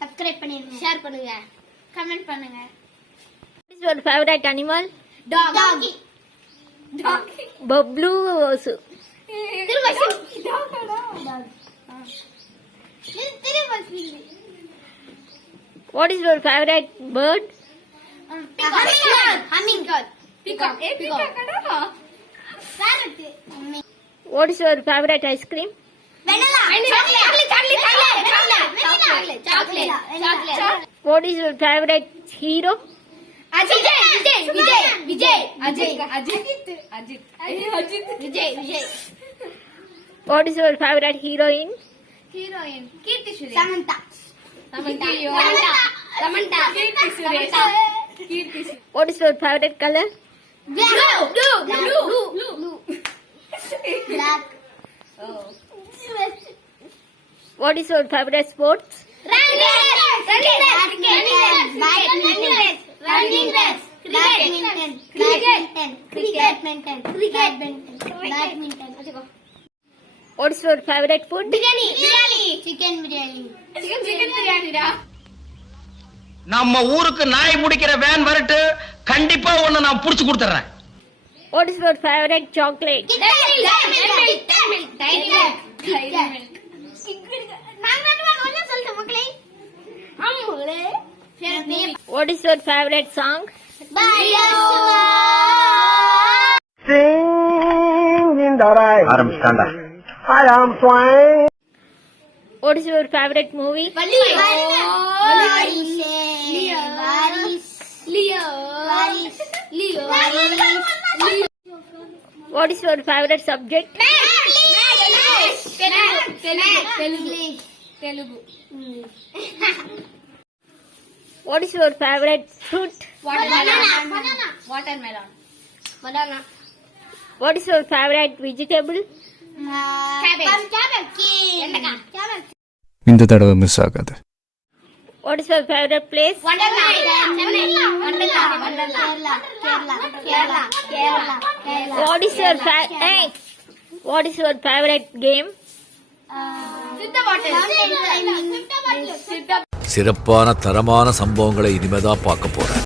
Subscribe பண்ணிருங்க, share பண்ணுங்க, comment பண்ணுங்க. What is your favorite animal? Dog. Bablu. What is your favorite bird? Hummingbird. Peacock. What is your favorite ice cream? Vanilla. Chocolate. What is your favorite hero? Vijay. What is your favorite heroine? Heroine. Kirti Suresh. Samantha. What is your favorite color? Blue. Black. What is your favorite sports? Running race. Badminton. What is your favorite food? Biryani. Chicken biryani. நம்ம ஊருக்கு நாய் முடிக்கிற van வரட்டு, கண்டிப்பா ஒண்ணு நான் புடிச்சு கொடுத்துறேன். What is your favorite chocolate? Dairy milk. What is your favorite song? Sing in the rain. I am flying. What is your favorite movie? Leo. What is your favorite subject? Telugu. What is your favorite fruit? Watermelon. What is your favorite vegetable? Cabbage. இந்த தடவை miss ஆகாது. What is your favorite place? Kerala. What is your favorite game? சிறப்பான தரமான சம்பவங்களை இனிமேதான் பார்க்க போறேன்.